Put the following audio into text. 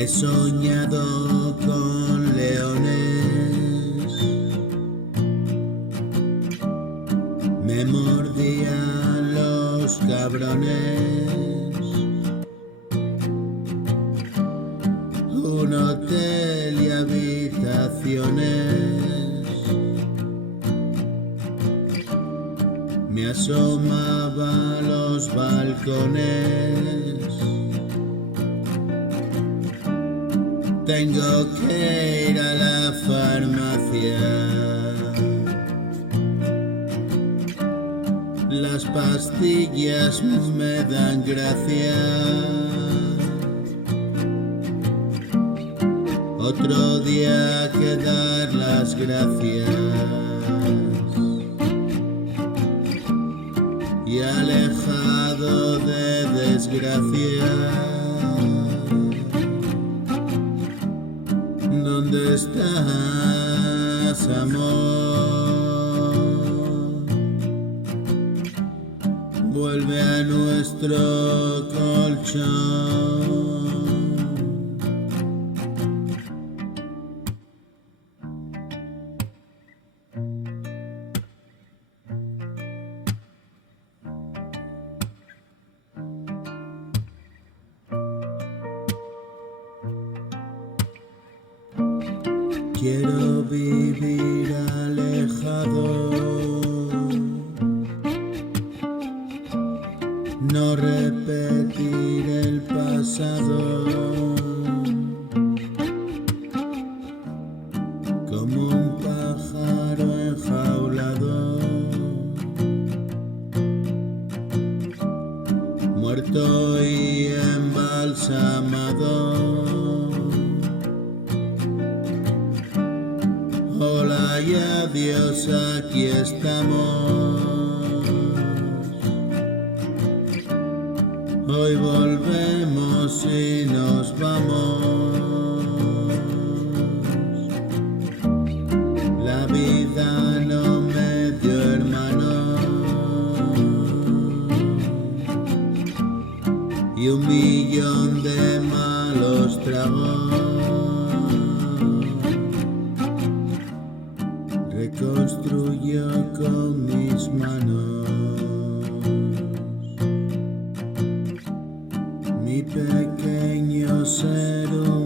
He soñado con leones, me mordían los cabrones. Un hotel y habitaciones, me asomaba a los balcones. Tengo que ir a la farmacia, las pastillas me dan gracia. Otro día que dar las gracias y alejado de desgracia. ¿Dónde estás, amor? Vuelve a nuestro colchón. Quiero vivir alejado, no repetir el pasado, como un pájaro enjaulado, muerto y embalsamado. Hola y adiós, aquí estamos. Hoy volvemos y nos vamos. La vida no me dio hermanos y 1.000.000 de malos tragos. Reconstruyo con mis manos mi pequeño ser humano.